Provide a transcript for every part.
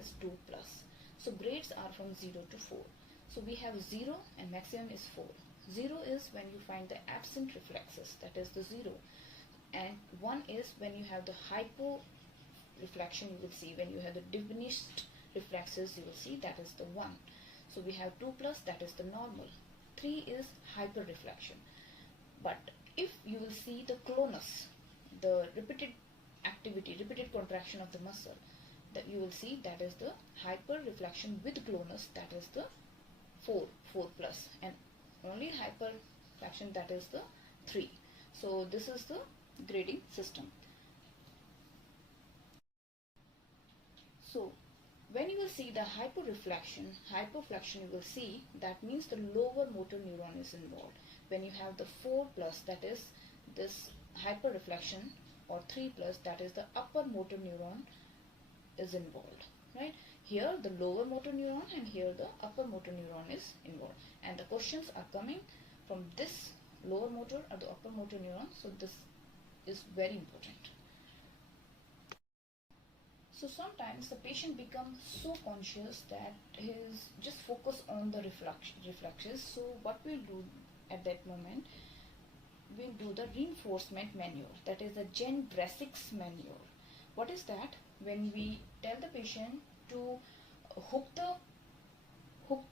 is 2 plus. So grades are from 0 to 4. So we have 0 and maximum is 4. 0 is when you find the absent reflexes, that is the 0. And 1 is when you have the hypo reflection, you will see. When you have the diminished reflexes, you will see, that is the 1. So we have 2 plus, that is the normal. 3 is hyper reflection. But if you will see the clonus, the repeated activity, repeated contraction of the muscle, that you will see that is the hyper reflection with clonus, that is the 4 plus, and only hyper reflection, that is the 3. So this is the grading system. So when you will see the hyperflexion, you will see that means the lower motor neuron is involved. When you have the 4 plus, that is this hyperreflection, or 3 plus, that is the upper motor neuron is involved, right? Here the lower motor neuron and here the upper motor neuron is involved. And the questions are coming from this lower motor or the upper motor neuron. So this is very important. So sometimes the patient becomes so conscious that he's just focused on the reflexes. So what we'll do at that moment, we'll do the reinforcement maneuver, that is the Jen Brasic's maneuver. What is that? When we tell the patient to hook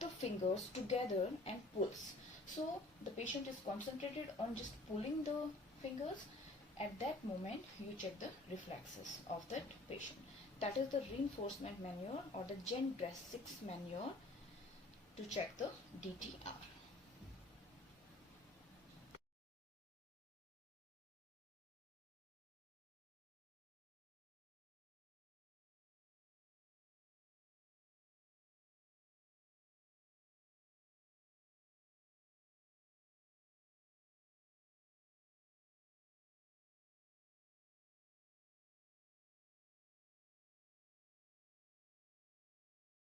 the fingers together and pulse. So the patient is concentrated on just pulling the fingers. At that moment, you check the reflexes of that patient. That is the reinforcement maneuver or the Jen Brasic's maneuver to check the DTR.